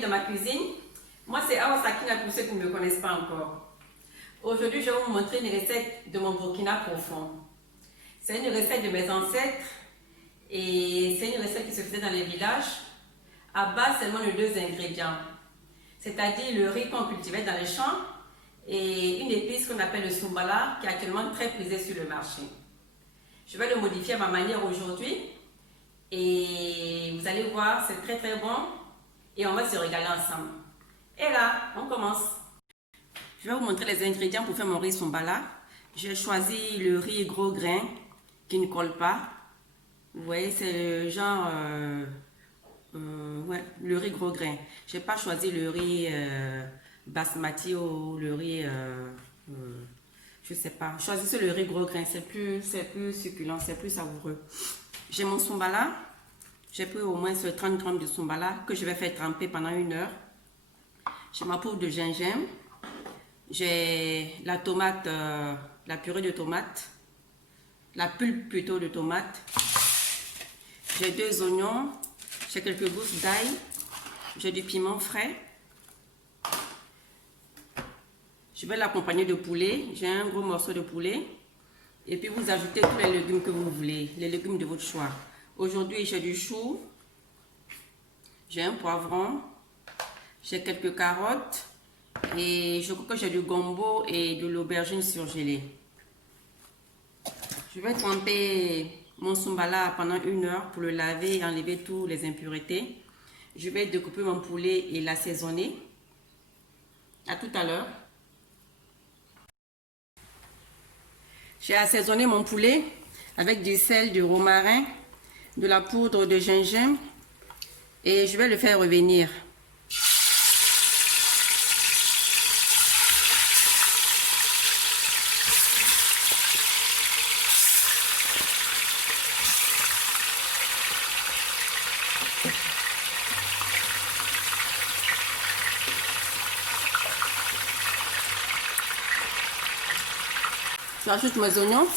bienvenue dans ma cuisine. Moi c'est Awa Sakina pour ceux qui ne me connaissent pas encore. Aujourd'hui je vais vous montrer une recette de mon Burkina profond. C'est une recette de mes ancêtres et c'est une recette qui se faisait dans les villages à base seulement de 2 ingrédients. C'est-à-dire le riz qu'on cultivait dans les champs et une épice qu'on appelle le soumbala qui est actuellement très prisée sur le marché. Je vais le modifier à ma manière aujourd'hui et vous allez voir, c'est très très bon et on va se régaler ensemble. Et là, on commence. Je vais vous montrer les ingrédients pour faire mon riz soumbala. J'ai choisi le riz gros grain qui ne colle pas. Vous voyez, c'est le genre... ouais, le riz gros grain. Je n'ai pas choisi le riz basmati ou le riz... je sais pas. Choisissez le riz gros grain. C'est plus succulent, c'est plus savoureux. J'ai mon soumbala. J'ai pris au moins 30 g de soumbala que je vais faire tremper pendant 1 heure. J'ai ma poudre de gingembre. J'ai la tomate, la purée de tomate. La pulpe plutôt de tomate. J'ai 2 oignons. J'ai quelques gousses d'ail. J'ai du piment frais. Je vais l'accompagner de poulet. J'ai un gros morceau de poulet. Et puis vous ajoutez tous les légumes que vous voulez. Les légumes de votre choix. Aujourd'hui, j'ai du chou. J'ai un poivron. J'ai quelques carottes. Et je crois que j'ai du gombo et de l'aubergine surgelée. Je vais tremper mon soumbala pendant 1 heure pour le laver et enlever toutes les impuretés. Je vais découper mon poulet et l'assaisonner. À tout à l'heure. J'ai assaisonné mon poulet avec du sel, du romarin, de la poudre de gingembre et je vais le faire revenir. J'ajoute mes oignons.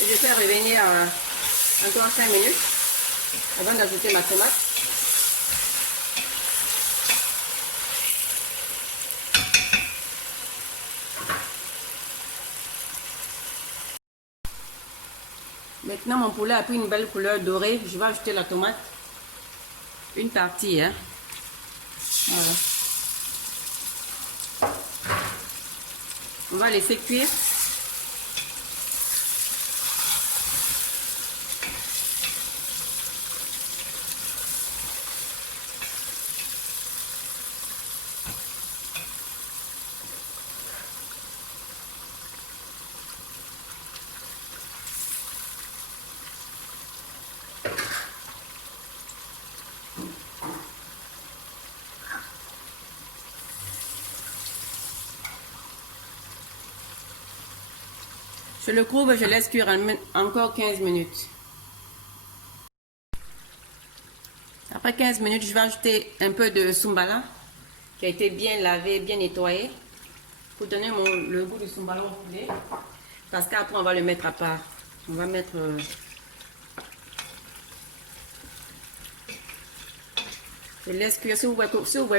Et je fais revenir encore 5 minutes avant d'ajouter ma tomate. Maintenant, mon poulet a pris une belle couleur dorée. Je vais ajouter la tomate. Une partie, hein. Voilà. On va laisser cuire. Je le couvre et je laisse cuire encore 15 minutes. Après 15 minutes, je vais ajouter un peu de soumbala qui a été bien lavé, bien nettoyé pour donner le goût du soumbala au poulet. Parce qu'après, on va le mettre à part. On va mettre... je laisse cuire. Si vous voyez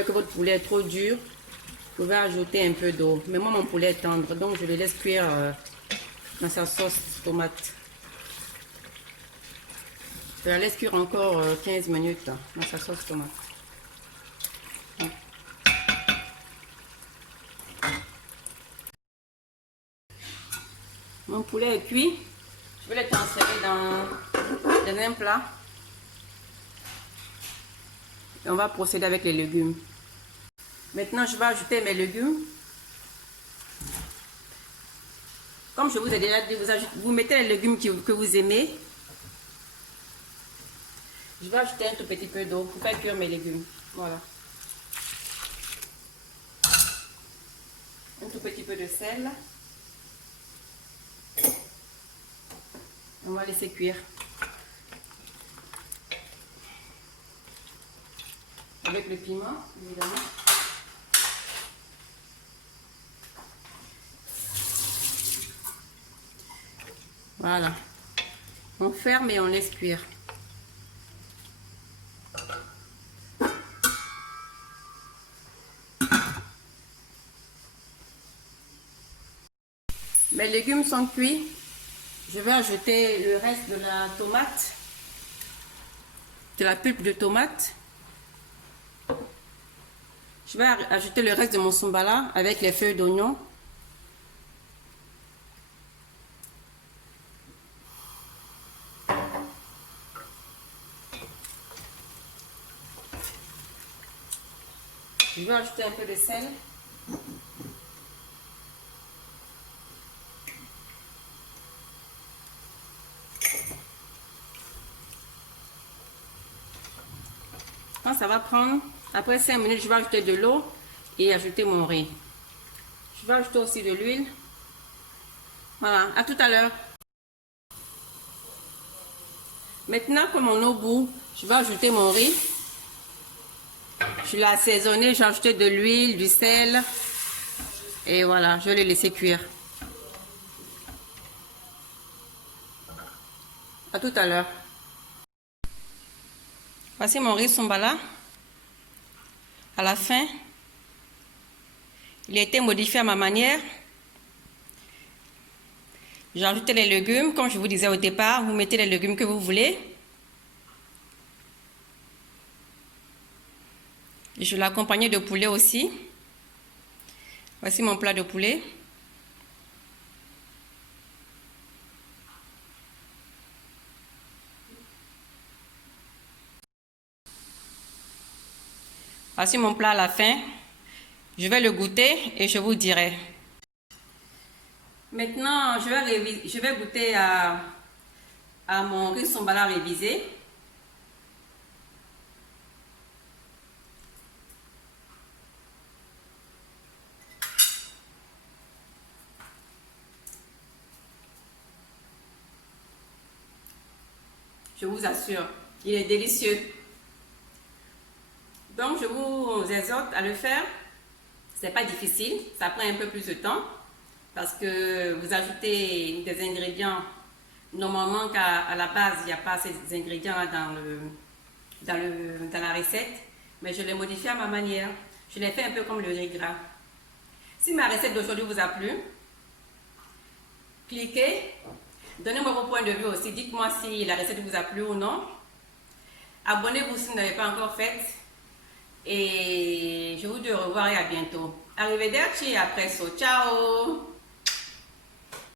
que votre poulet est trop dur, vous pouvez ajouter un peu d'eau. Mais moi, mon poulet est tendre, donc je le laisse cuire... dans sa sauce tomate. Je la laisse cuire encore 15 minutes dans sa sauce tomate. Mon poulet est cuit. Je vais le transférer dans un plat. Et on va procéder avec les légumes. Maintenant, je vais ajouter mes légumes. Comme je vous ai déjà dit, vous mettez les légumes que vous aimez. Je vais ajouter un tout petit peu d'eau pour faire cuire mes légumes. Voilà. Un tout petit peu de sel. On va laisser cuire. Avec le piment, évidemment. Voilà. On ferme et on laisse cuire. Mes légumes sont cuits. Je vais ajouter le reste de la tomate, de la pulpe de tomate. Je vais ajouter le reste de mon sombala avec les feuilles d'oignon. Je vais ajouter un peu de sel. Quand ça va prendre, après 5 minutes, je vais ajouter de l'eau et ajouter mon riz. Je vais ajouter aussi de l'huile. Voilà, à tout à l'heure. Maintenant que mon eau bout, je vais ajouter mon riz. Je l'ai assaisonné, j'ai ajouté de l'huile, du sel. Et voilà, je vais le laisser cuire. À tout à l'heure. Voici mon riz sombala. À la fin, il a été modifié à ma manière. J'ai ajouté les légumes, comme je vous disais au départ, vous mettez les légumes que vous voulez. Je l'ai accompagné de poulet aussi. Voici mon plat de poulet. Voici mon plat à la fin. Je vais le goûter et je vous dirai. Maintenant, je vais goûter à mon riz sombala révisé. Je vous assure, il est délicieux. Donc, je vous exhorte à le faire. C'est pas difficile, ça prend un peu plus de temps parce que vous ajoutez des ingrédients. Normalement, qu'à la base, il n'y a pas ces ingrédients dans la recette, mais je l'ai modifié à ma manière. Je l'ai fait un peu comme le riz gras. Si ma recette d'aujourd'hui vous a plu, cliquez, donnez-moi vos points de vue aussi. Dites-moi si la recette vous a plu ou non. Abonnez-vous si vous n'avez pas encore fait. Et je vous dis au revoir et à bientôt. Arrivederci e a presto. Ciao!